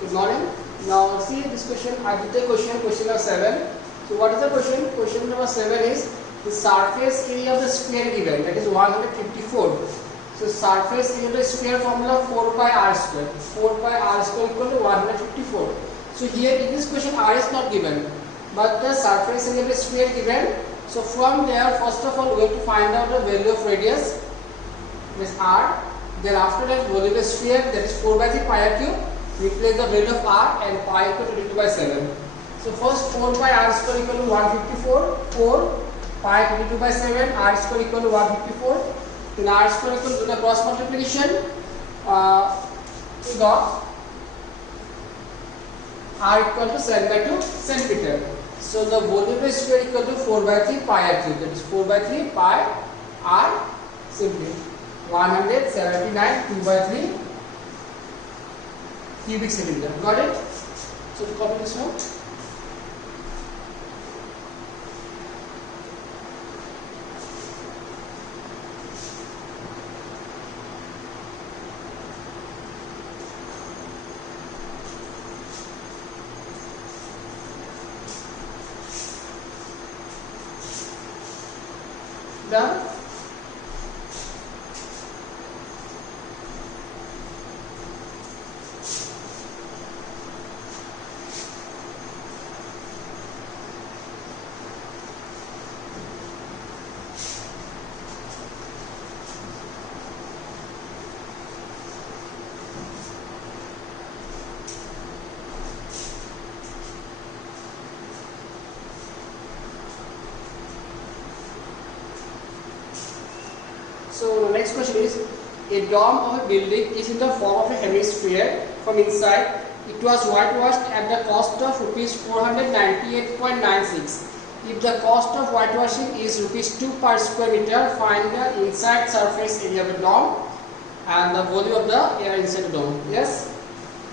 Good morning. Now see this question. I did the question number 7. So what is the question? Question number 7 is the surface area of the sphere given, that is 154. So surface area of the sphere formula 4 pi r square. 4 pi r square equal to 154. So here in this question r is not given, but the surface area of the sphere given. So from there, first of all, we have to find out the value of radius, that is r. Then after that, volume of the sphere, that is 4 by 3 pi r cube. Replace the value of r and pi equal to 2 by 7. So first 4 pi r square equal to 154. 4 pi 22 by 7, r square equal to 154. Then r square equal to the cross multiplication. We got r equal to 7 by 2 centimeter. So the volume of the sphere equal to 4 by 3 pi r cube. That is 4 by 3 pi r simply 179 2 by 3 cubic centimeter. Got it? So copy this one. Done. So the next question is, a dome of a building is in the form of a hemisphere. From inside, it was whitewashed at the cost of rupees 498.96. If the cost of whitewashing is rupees 2 per square meter, find the inside surface area of the dome and the volume of the air inside the dome. Yes.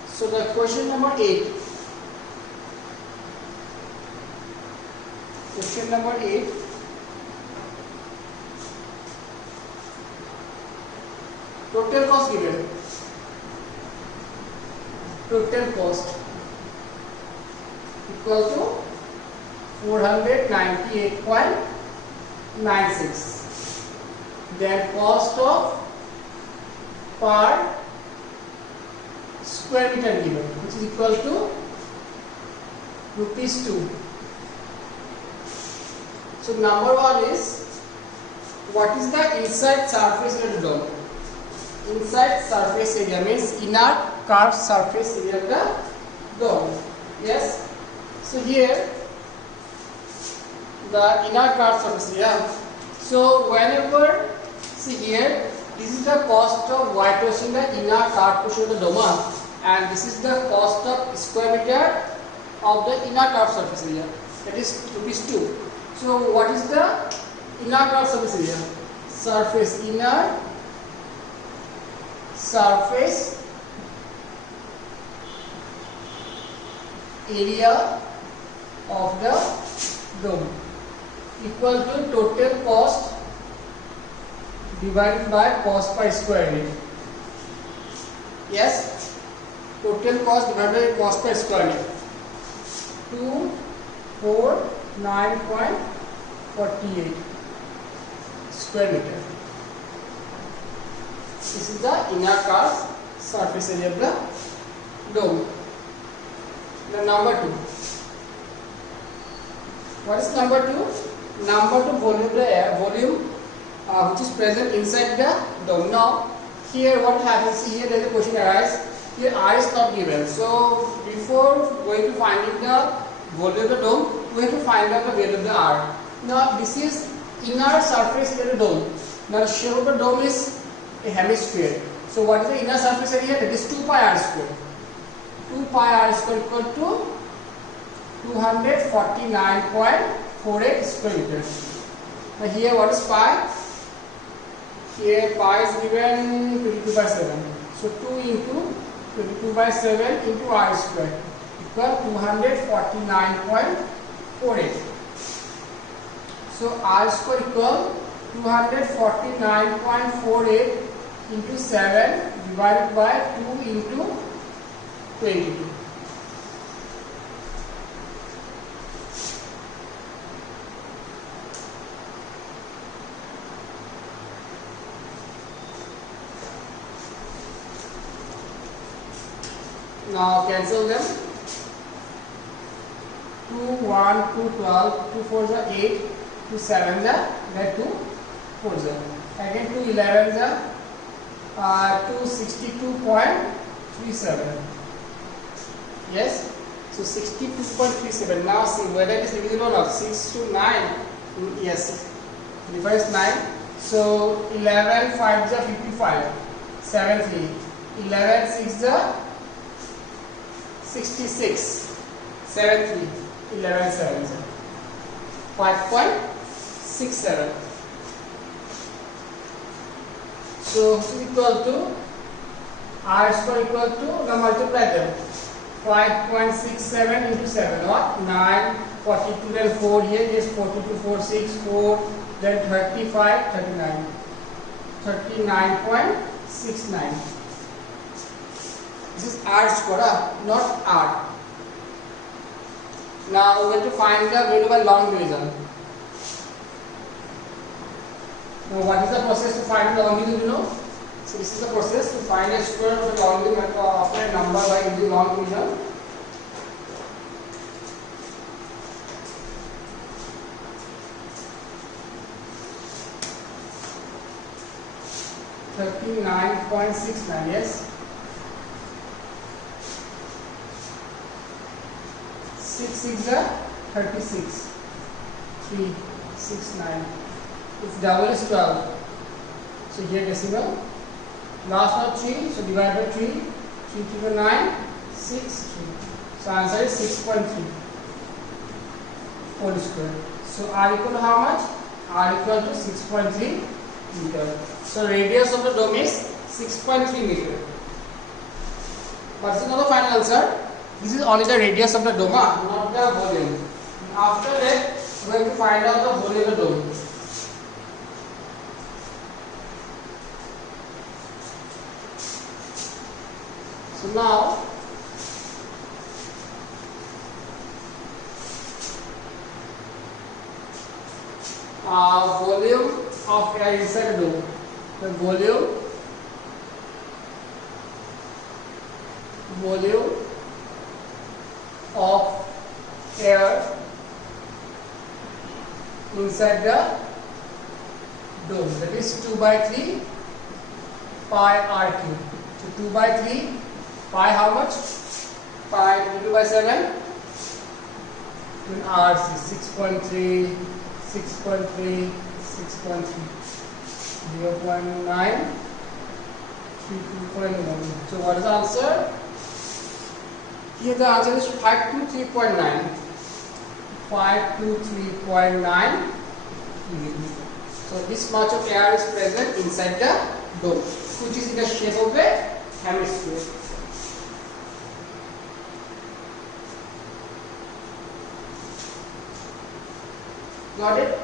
So the question number 8. Question number 8. Total cost given. Total cost equal to 498.96. Then cost of per square meter given, which is equal to rupees 2. So number 1 is, what is the inside surface area of the dome? Inside surface area means inner curved surface area of the dome. Yes. So here the inner curved surface area. So whenever, see here, this is the cost of whitewashing the inner curved portion of the dome, and this is the cost of square meter of the inner curved surface area, that is rupees 2. So what is the inner curved surface area? Surface inner surface area of the dome equal to total cost divided by cost per square meter. Yes, total cost divided by cost per square meter. 249.48 square meter. This is the inner curved surface area of the dome. Then number 2. What is number 2? Number 2, volume of the air, volume which is present inside the dome. Now here what happens? See here, there is a question arises. Here r is not given. So before going to finding the volume of the dome, we have to find out the value of the r. Now this is inner surface area of the dome. Now the shape of the dome is a hemisphere. So what is the inner surface area? That is 2 pi r square. 2 pi r square equal to 249.48 square meters. Now here what is pi? Here pi is given 22 by 7. So 2 into 22 by 7 into r square equal 249.48. So r square equal 249.48 into 7 divided by 2 into 22. Now cancel them. 2, 1, 2, 12, 2 4 are 8, 2 7 are 2 4 are. Again 2 11 are 262.37. Yes. So 62.37. Now see whether it is divisible or not. 6 to 9. Yes. Difference 9. So 11 5 is 55. 7 3. 11 6 is 66. 7 3. 11 7 is 5.67. So this is equal to R square equal to, now multiply them. 5.67 into 7, what? 9, 42, then 4 here, yes, 42, 4, 6, 4, then 35, 39. 39.69. This is R square, not R. Now we have to find the value by long division. Now what is the process to find the long division, you know? So this is the process to find a square of the long division after a number by using long division. $39.69, yes. 6 6 are 36. 3 6 9. Its double is 12. So here decimal. Last one 3. So divide by 3. 3 to 9. 6 3. So answer is 6.3 whole square. So R equal to how much? R equal to 6.3 meter. So radius of the dome is 6.3 meter. What is another final answer? This is only the radius of the dome, not the volume. After that, we have to find out the volume of the dome. So now, volume of air inside the dome. The volume of air inside the dome, that is 2 by 3 pi r cube. So 2 by 3 pi how much? Pi 2 by 7 RC 6.3 6.3 6.3 0.9 3.1. So what is the answer? Here the answer is 523.9. 523.9. So this much of air is present inside the dome, which is in the shape of a hemisphere. Got it?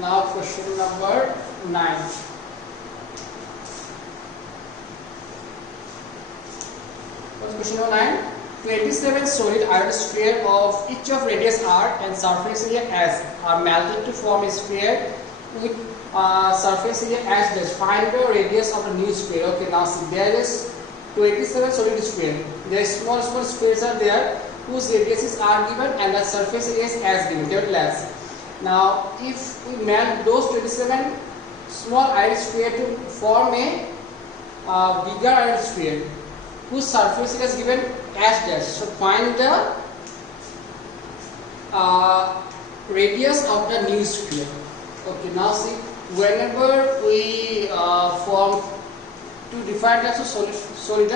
Now question number 9. What's question number 9? 27 solid iron sphere of each of radius r and surface area s are melted to form a sphere with surface area s dash. Find the radius of the new sphere. Okay, now see, there is 27 solid sphere. There small spheres are there whose radiuses are given and the surface area is as given. They are less. Now, if we melt those 27 small iron sphere to form a bigger iron sphere whose surface area is given as dash. So find the radius of the new sphere. Okay, now see, whenever we form two different types of solid.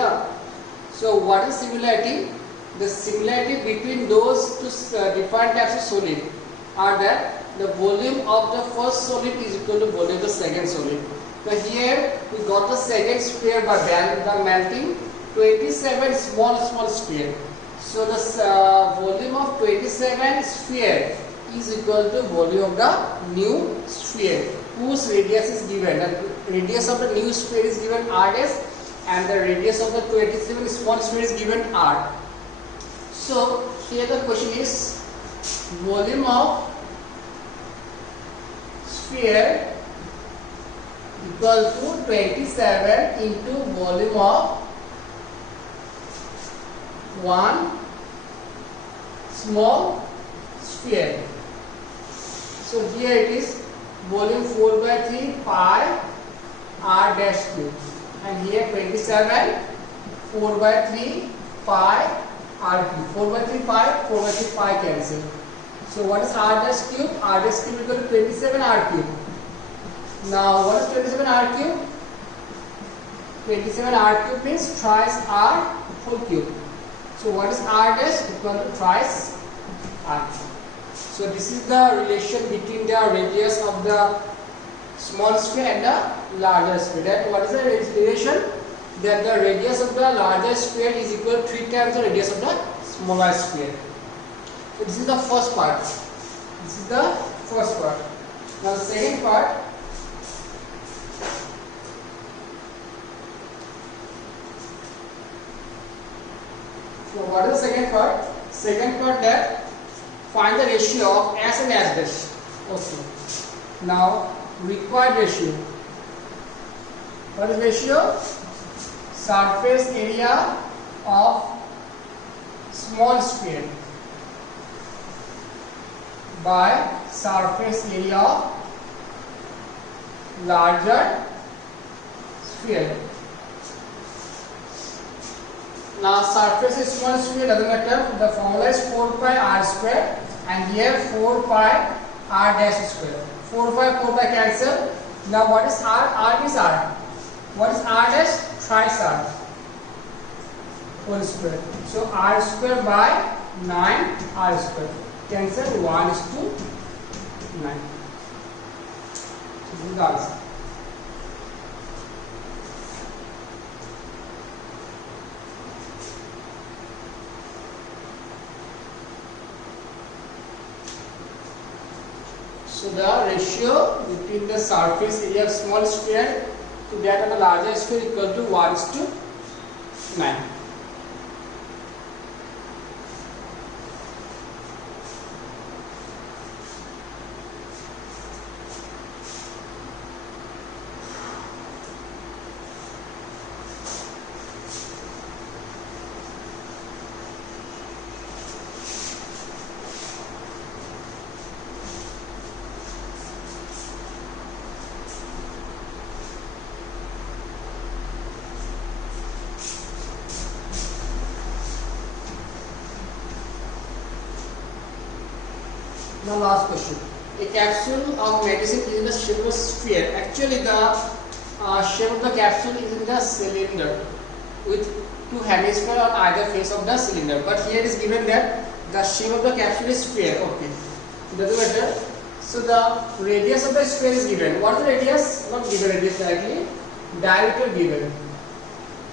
So what is similarity? The similarity between those two different types of solid are that the volume of the first solid is equal to volume of the second solid. Now here we got the second sphere by melting 27 small sphere. So the volume of 27 sphere is equal to volume of the new sphere whose radius is given. The radius of the new sphere is given r dash and the radius of the 27 small sphere is given r. So here the question is volume of sphere equal to 27 into volume of one small sphere. So here it is volume 4 by 3 pi r dash cube, and here 27 4 by 3 pi r cube. 4 by 3 pi, 4 by 3 pi cancel. So what is r dash cube? R dash cube equal to 27 r cube. Now what is 27 r cube? 27 r cube means thrice r whole cube. So what is r dash? Equal to thrice r. So this is the relation between the radius of the small sphere and the larger sphere. That what is the relation? That the radius of the larger sphere is equal to 3 times the radius of the smaller sphere. So this is the first part. This is the first part. Now the second part. So what is the second part? Second part, that find the ratio of S and S dash. Okay. Now required ratio. What is ratio? Surface area of small sphere by surface area of larger sphere. Now surface is small sphere doesn't matter. The formula is 4 pi r square, and here 4 pi r dash square. 4 pi cancel. Now what is r? R is r. What is r dash? Thrice r whole square. So r square by 9 r square. Cancel 1 is to 9. So this is the answer. So the ratio between the surface area of small sphere to that of the larger sphere equal to 1 is to 9. Now last question. A capsule of medicine is in the shape of a sphere. Actually the shape of the capsule is in the cylinder with two hemispheres on either face of the cylinder. But here is given that the shape of the capsule is sphere. Okay. It doesn't matter. So the radius of the sphere is given. What is the radius? Not given radius directly. Diameter given.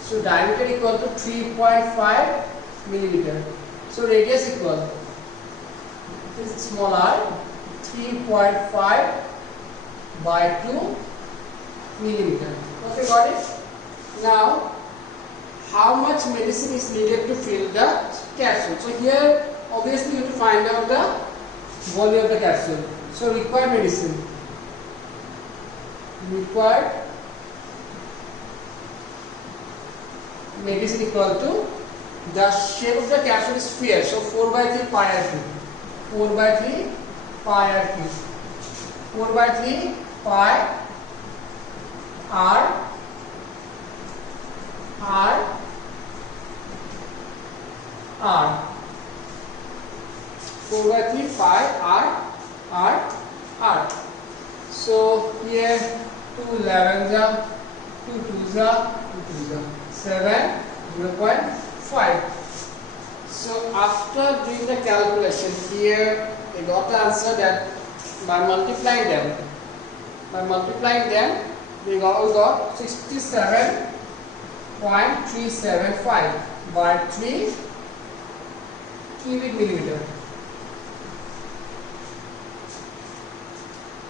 So diameter equal to 3.5 millimeter. So radius equal. This is small r, 3.5 by 2 millimeter. Okay, got it? Now, how much medicine is needed to fill the capsule? So here, obviously, you have to find out the volume of the capsule. So required medicine. Required medicine equal to the shape of the capsule is sphere. So 4 by 3 pi r cube. 4 by 3 pi r cube. 4 by 3 pi r 4 by 3 pi r. So here 2 11s, 2 2s, 7, 0.5. So after doing the calculation here, they got the answer that by multiplying them, we got 67.375 by 3 cubic millimeter.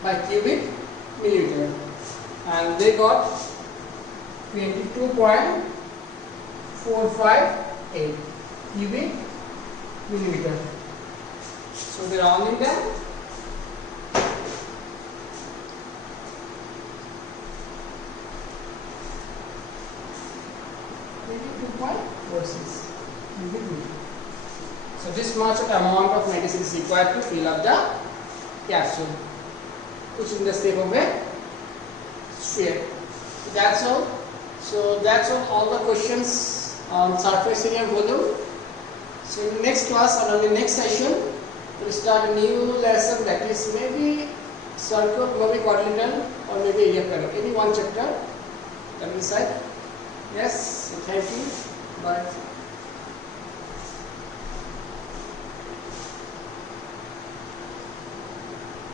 By cubic millimeter, and they got 22.458 cubic millimeter. So they are rounding them. So this much of amount of medicine is required to fill up the capsule, which is in the shape of a sphere. That's all. So that's all the questions on surface area and volume. So in the next class or in the next session, we'll start a new lesson, that is maybe circle, maybe quadrilateral, or maybe area curve. Any one chapter that we decide. Yes. So thank you. Bye.